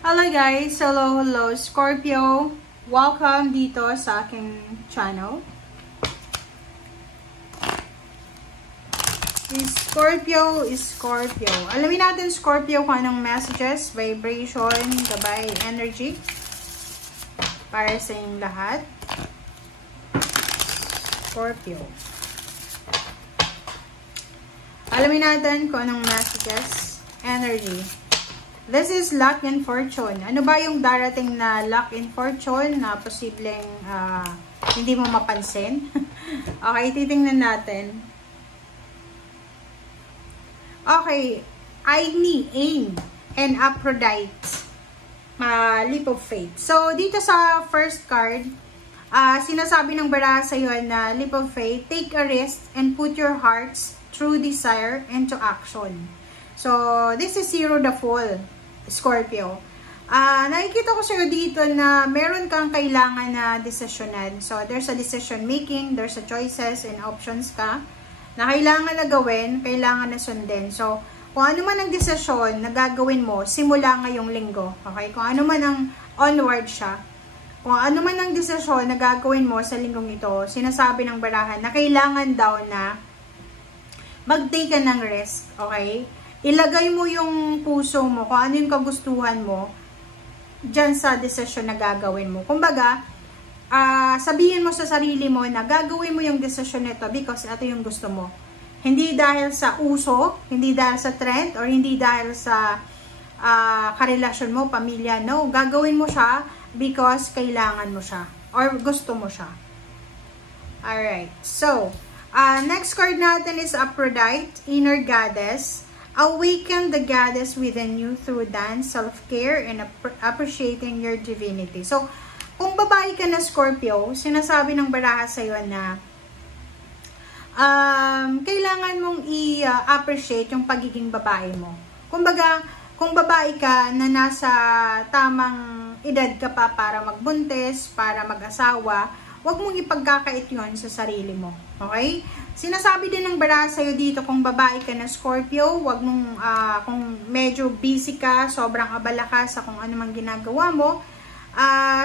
Hello guys! Hello Scorpio! Welcome dito sa aking channel. Scorpio. Alamin natin Scorpio kung anong messages, vibration, gabay, energy para sa inyong lahat. Scorpio. Alamin natin kung anong messages, energy. This is luck and fortune. Ano ba yung darating na luck and fortune na posibleng hindi mo mapansin? Okay, titingnan natin. Okay, aim, and Aphrodite. Leap of faith. So, dito sa first card, sinasabi ng baraha sa'yo na leap of faith, take a risk and put your heart's true desire into action. So, this is Zero the Fool. Scorpio. Nakikita ko sa'yo dito na meron kang kailangan na desisyonan. So, there's a decision making, there's a choices and options ka na kailangan na gawin, kailangan na sundin. So, kung ano man ang desisyon na gagawin mo, simula ngayong linggo. Okay? Kung ano man ang onward siya, kung ano man ang desisyon na gagawin mo sa linggong ito, sinasabi ng barahan na kailangan daw na mag-take ka ng risk. Okay? Ilagay mo yung puso mo, kung ano yung kagustuhan mo, dyan sa desisyon na gagawin mo. Kumbaga, sabihin mo sa sarili mo na gagawin mo yung desisyon nito because ito yung gusto mo. Hindi dahil sa uso, hindi dahil sa trend, or hindi dahil sa karelasyon mo, pamilya. No, gagawin mo siya because kailangan mo siya or gusto mo siya. Alright, so, next card natin is Aphrodite, Inner Goddess. Awaken the goddess within you through dance, self-care, and appreciating your divinity. So, kung babae ka na Scorpio, sinasabi ng baraha sa'yo na kailangan mong i-appreciate yung pagiging babae mo. Kumbaga, kung babae ka na nasa tamang edad ka pa para magbuntis, para mag-asawa, huwag mong ipagkakait yun sa sarili mo. Okay? Sinasabi din ng baraha sa'yo dito kung babae ka na Scorpio, huwag mong, kung medyo busy ka, sobrang abala ka sa kung ano mang ginagawa mo,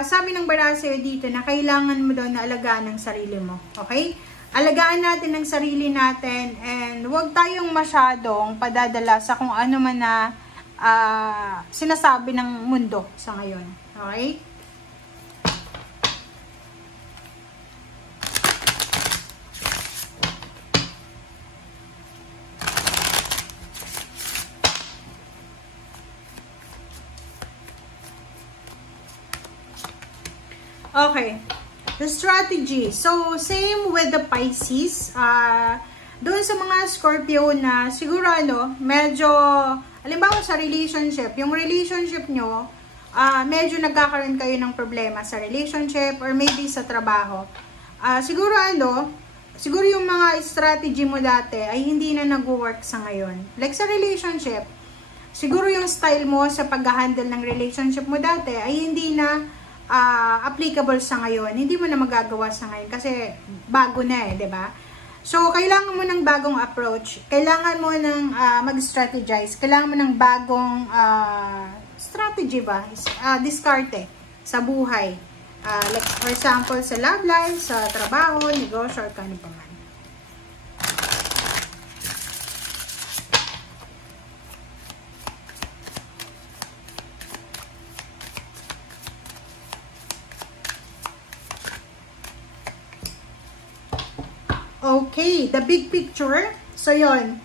sabi ng baraha sa'yo dito na kailangan mo daw na alagaan ng sarili mo. Okay? Alagaan natin ang sarili natin and huwag tayong masyadong padadala sa kung ano man na sinasabi ng mundo sa ngayon. Okay? Okay, the strategy. So, same with the Pisces. Doon sa mga Scorpio na siguro medyo, halimbawa sa relationship, yung relationship nyo, medyo nagkakaroon kayo ng problema sa relationship or maybe sa trabaho. Siguro siguro yung mga strategy mo dati ay hindi na nag-work sa ngayon. Like sa relationship, siguro yung style mo sa pag-handle ng relationship mo dati ay hindi na applicable sa ngayon. Hindi mo na magagawa sa ngayon kasi bago na diba? So, kailangan mo ng bagong approach. Kailangan mo ng mag-strategize. Kailangan mo ng bagong strategy ba? Diskarte sa buhay. Like, for example, sa love life, sa trabaho, negosyo, or kano pa man. Okay, the big picture. So, yun.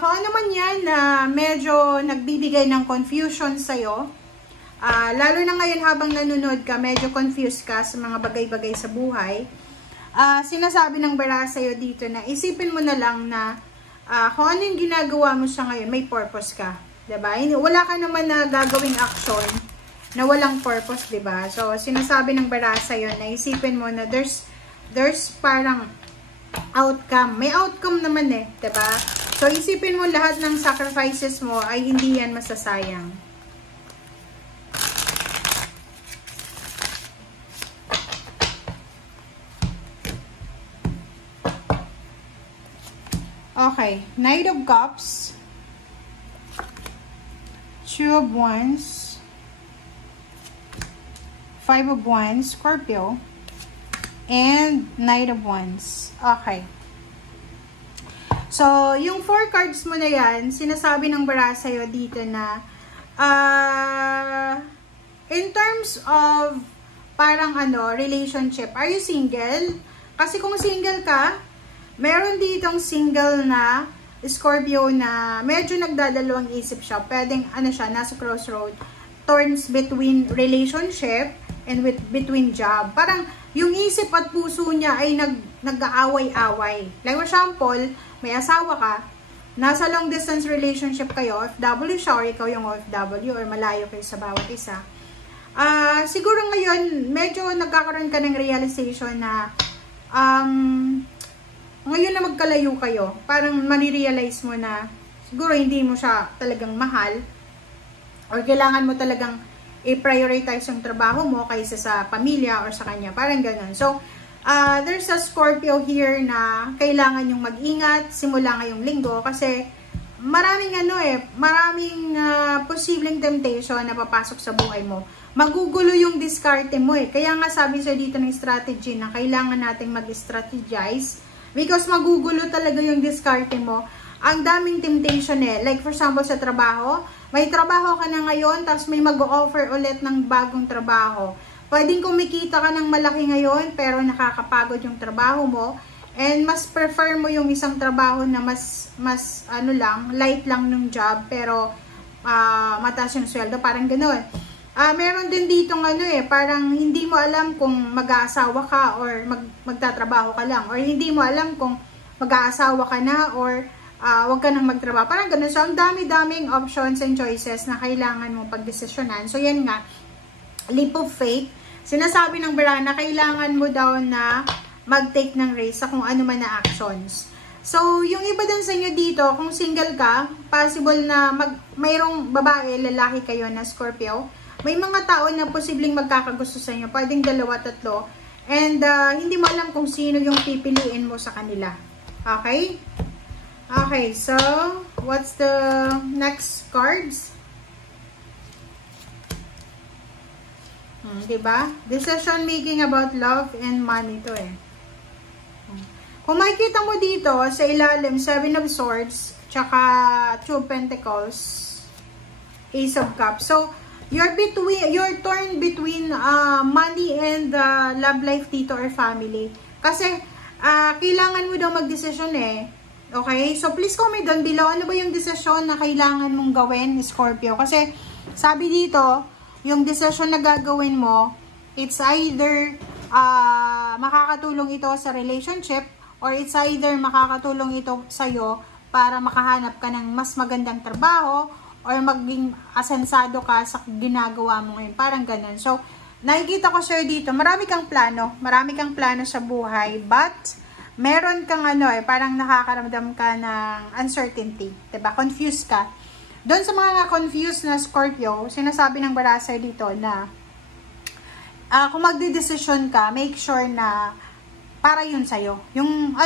Kung ano man yan na medyo nagbibigay ng confusion sa'yo, lalo na ngayon habang nanonood ka, medyo confused ka sa mga bagay-bagay sa buhay, sinasabi ng baraha sa'yo dito na isipin mo na lang na kung ano yung ginagawa mo sa ngayon, may purpose ka. Diba? Wala ka naman na gagawing action na walang purpose, diba? So, sinasabi ng baraha sa'yo na isipin mo na there's parang outcome. May outcome naman diba? So, isipin mo lahat ng sacrifices mo ay hindi yan masasayang. Okay. Knight of Cups, Two of Wands, 5 of Wands, Scorpio, and Knight of Wands. Okay. So, yung 4 cards mo na yan, sinasabi ng bara sa'yo dito na, in terms of, parang relationship, are you single? Kasi kung single ka, meron ditong single na Scorpio na medyo nagdadalawang isip siya. Pwedeng, siya, nasa crossroad, turns between relationship and between job. Parang, yung isip at puso niya ay nag-aaway-away. Like, for example, may asawa ka, nasa long distance relationship kayo, OFW siya, or ikaw yung OFW, or malayo kayo sa bawat isa. Siguro ngayon, medyo nagkakaroon ka ng realization na, ngayon na magkalayo kayo, parang marirealize mo na, siguro hindi mo siya talagang mahal, or kailangan mo talagang i-prioritize yung trabaho mo kaysa sa pamilya or sa kanya. Parang ganun. So, there's a Scorpio here na kailangan yung mag-ingat simula ngayong linggo kasi maraming maraming posibleng temptation na papasok sa buhay mo. Magugulo yung diskarte mo eh. Kaya nga sabi sa dito ng strategy na kailangan nating mag-strategize because magugulo talaga yung diskarte mo. Ang daming temptation eh. Like for example sa trabaho, may trabaho ka na ngayon, tapos may mag-offer ulit ng bagong trabaho. Pwedeng kumikita ka ng malaki ngayon, pero nakakapagod yung trabaho mo. And mas prefer mo yung isang trabaho na mas light lang ng job, pero mataas yung sweldo, parang gano'n. Meron din ditong parang hindi mo alam kung mag-aasawa ka or magtatrabaho ka lang. Or hindi mo alam kung mag-aasawa ka na or wag ka nang magtrabaho. Parang ganun. So, ang dami-daming options and choices na kailangan mong pagdesisyonan. So, yan nga. Leap of faith. Sinasabi ng bara na kailangan mo daw na mag-take ng risk sa kung ano man na actions. So, yung iba din sa inyo dito, kung single ka, possible na mayroong babae, lalaki kayo na Scorpio. May mga tao na posibleng magkakagusto sa inyo. Pwedeng 2, 3. And, hindi mo alam kung sino yung pipiliin mo sa kanila. Okay? Okay, so, what's the next cards? Diba? Decision making about love and money to eh. Kung makikita mo dito, sa ilalim, 7 of Swords, tsaka 2 of Pentacles, Ace of Cups. So, you're torn between money and love life dito or family. Kasi, kailangan mo daw mag-decision eh. Okay? So, please comment down below. Ano ba yung desisyon na kailangan mong gawin, Scorpio? Kasi, sabi dito, yung desisyon na gagawin mo, it's either makakatulong ito sa relationship or it's either makakatulong ito sa'yo para makahanap ka ng mas magandang trabaho or maging asensado ka sa ginagawa mo ngayon. Parang ganun. So, nakikita ko sa'yo dito, marami kang plano sa buhay, but meron kang parang nakakaramdam ka ng uncertainty, diba? Confused ka. Doon sa mga confused na Scorpio, sinasabi ng barasay dito na kung magdedesisyon ka, make sure na para yun sa'yo. Yung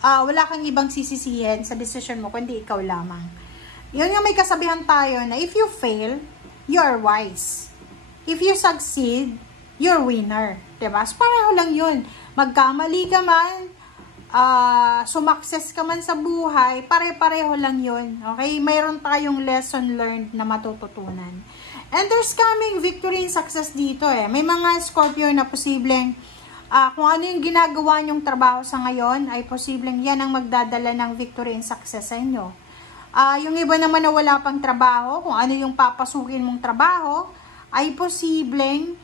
wala kang ibang sisisihin sa decision mo, kundi ikaw lamang. Yun yung may kasabihan tayo na if you fail, you are wise. If you succeed, you're winner. Diba? So, pareho lang yun. Magkamali ka man, sumakses ka man sa buhay, pare-pareho lang yun. Okay? Mayroon tayong lesson learned na matututunan. And there's coming victory and success dito eh. May mga Scorpio na posibleng kung ano yung ginagawa nyong trabaho sa ngayon, ay posibleng yan ang magdadala ng victory and success sa inyo. Yung iba naman na wala pang trabaho, kung ano yung papasukin mong trabaho, ay posibleng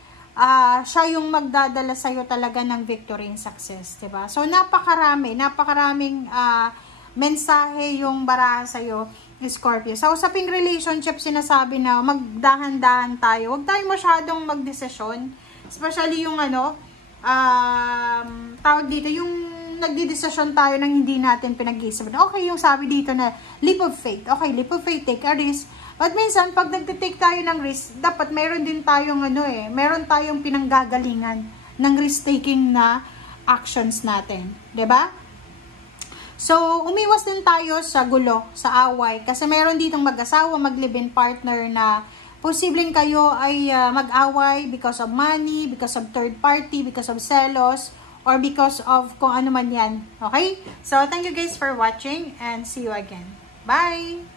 siya yung magdadala sa'yo talaga ng victory and success, diba? So, napakaraming mensahe yung baraha sa'yo, Scorpio. Sa usaping relationship, sinasabi na magdahan-dahan tayo. Huwag tayong masyadong magdesisyon. Especially yung tawag dito, yung nagdidesisyon tayo nang hindi natin pinag-iisip. Okay, yung sabi dito na leap of faith. Okay, leap of faith, take a risk. But minsan, pag nagtitake tayo ng risk, dapat meron din tayong meron tayong pinanggagalingan ng risk-taking na actions natin. 'Di ba? So, umiwas din tayo sa gulo, sa away. Kasi meron ditong mag-asawa, mag-live-in partner na posibleng kayo ay mag-away because of money, because of third party, because of selos, or because of kung ano man yan. Okay? So, thank you guys for watching and see you again. Bye!